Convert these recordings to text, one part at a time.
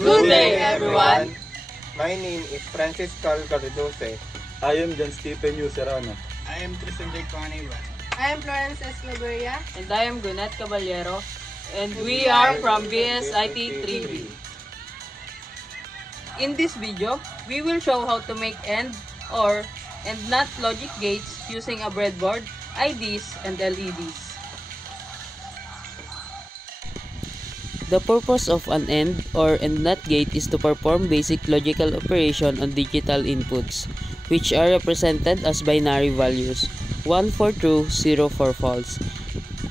Good day, everyone. My name is Francis Carl Cardoso. I am John Stephen U. Serrano. I am Tristan J. Paniba. I am Florence Esclaveria. And I am Gunet Caballero. And we are from BSIT 3B. In this video, we will show how to make AND, OR, and NOT logic gates using a breadboard, IDs, and LEDs. The purpose of an AND, OR, and NOT gate is to perform basic logical operation on digital inputs, which are represented as binary values, 1 for true, 0 for false.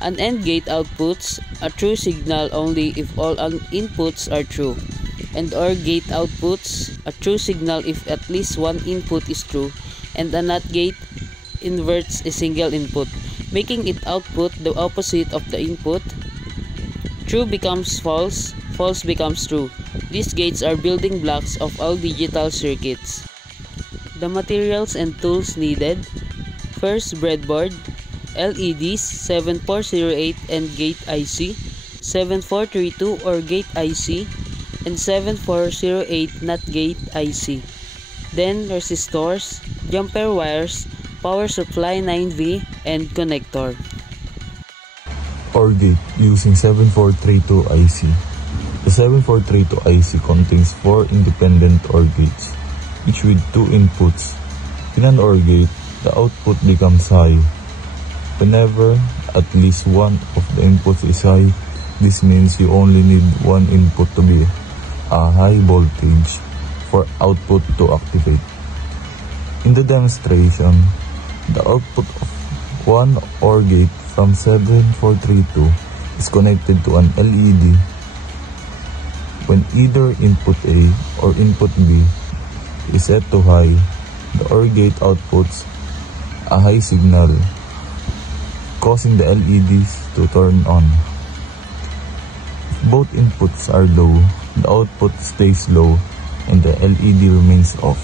An AND gate outputs a true signal only if all inputs are true, and OR gate outputs a true signal if at least one input is true, and a NOT gate inverts a single input, making it output the opposite of the input. True becomes false, false becomes true. These gates are building blocks of all digital circuits. The materials and tools needed: first, breadboard, LEDs 7408 and gate IC, 7432 or gate IC, and 7408 NOT gate IC. Then resistors, jumper wires, power supply 9V, and connector. OR gate using 7432 IC. The 7432 IC contains 4 independent OR gates, each with 2 inputs. In an OR gate, the output becomes high. Whenever at least one of the inputs is high, this means you only need one input to be a high voltage for output to activate. In the demonstration, the output of one OR gate from 7432 is connected to an LED. When either input A or input B is set to high, the OR gate outputs a high signal, causing the LEDs to turn on. If both inputs are low, the output stays low and the LED remains off.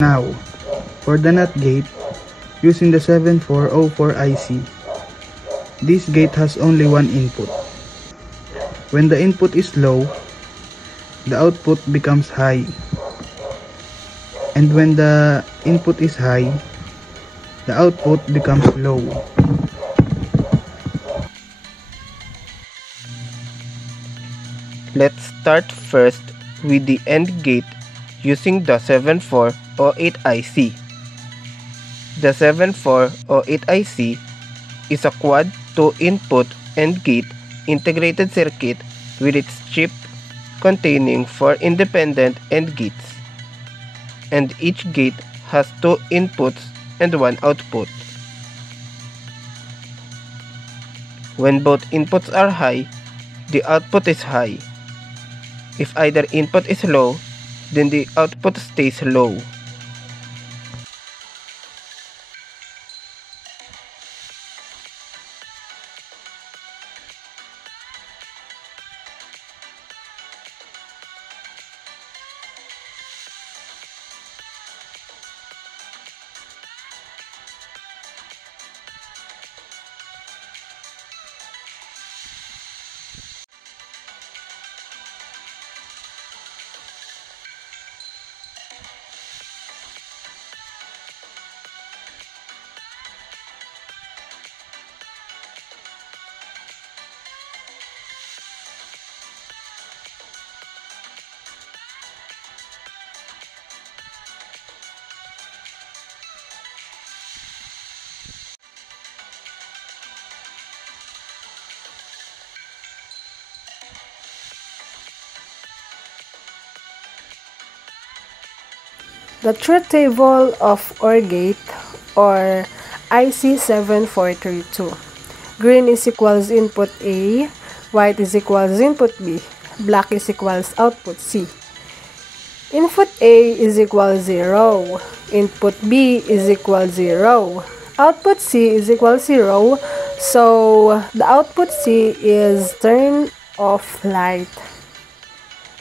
Now, for the NOT gate, using the 7404 IC, this gate has only one input. When the input is low, the output becomes high. And when the input is high, the output becomes low. Let's start first with the AND gate using the 7408 IC. The 7408 IC is a quad 2-input AND gate integrated circuit with its chip containing 4 independent AND gates, and each gate has 2 inputs and 1 output. When both inputs are high, the output is high. If either input is low, then the output stays low. The truth table of OR gate or IC7432. Green is equals input A, white is equals input B, black is equals output C. Input A is equal 0, input B is equal 0, output C is equal 0, so the output C is turn off light.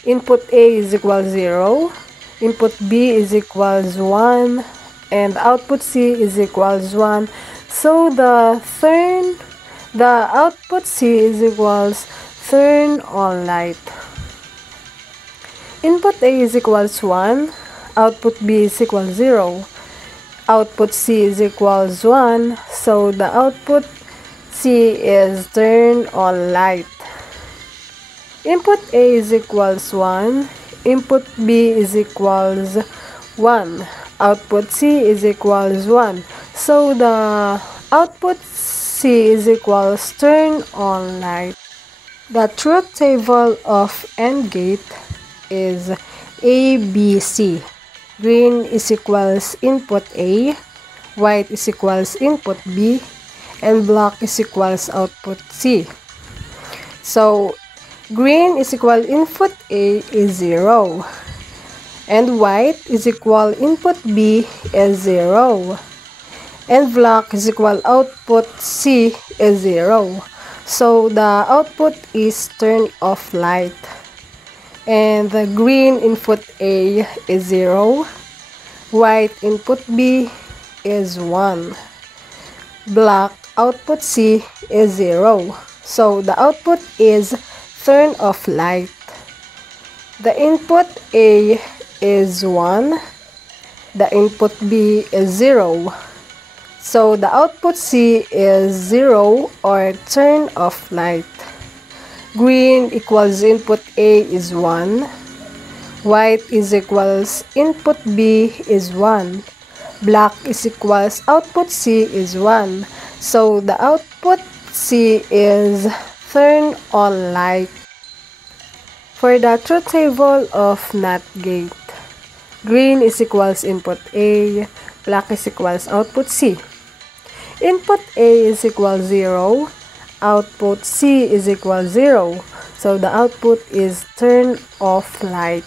Input A is equal 0, input B is equals 1, and output C is equals 1, so the output C is equals turn on light. Input A is equals 1, output B is equals 0, output C is equals 1, so the output C is turn on light. Input A is equals 1, input B is equals 1, output C is equals 1, so the output C is equals turn on light. The truth table of AND gate is ABC. Green is equals input A, white is equals input B, and black is equals output C. So green is equal input A is 0, and white is equal input B is 0, and black is equal output C is 0. So the output is turn off light. And the green input A is 0, white input B is 1, black output C is 0, so the output is turn off light. The input A is 1, the input B is 0, so the output C is 0 or turn off light. Green equals input A is 1, white is equals input B is 1, black is equals output C is 1, so the output C is turn on light. For the truth table of NOT gate, green is equals input A, black is equals output C. Input A is equals 0, output C is equal 0, so the output is turn off light.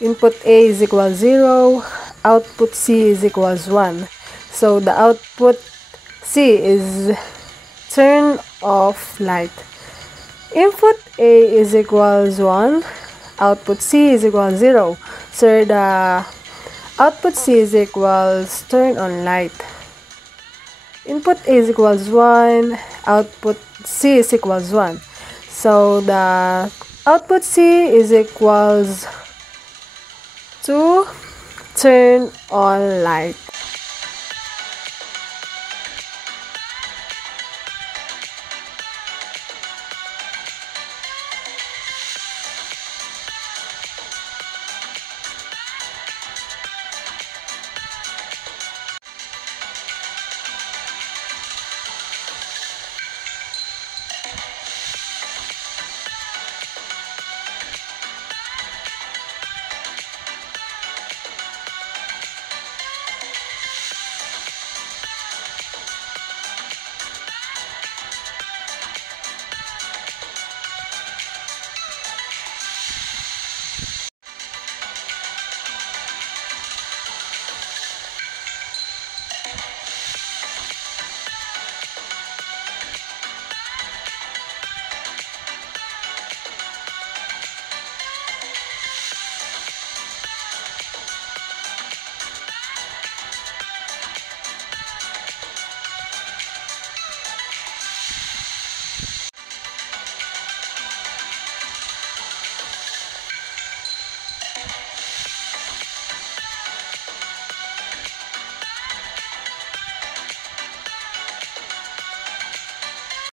Input A is equal 0, output C is equals 1, so the output C is turn off light. Input A is equals 1, output C is equals 0, so the output C is equals turn on light. Input A is equals 1, output C is equals 1, so the output C is equals to turn on light.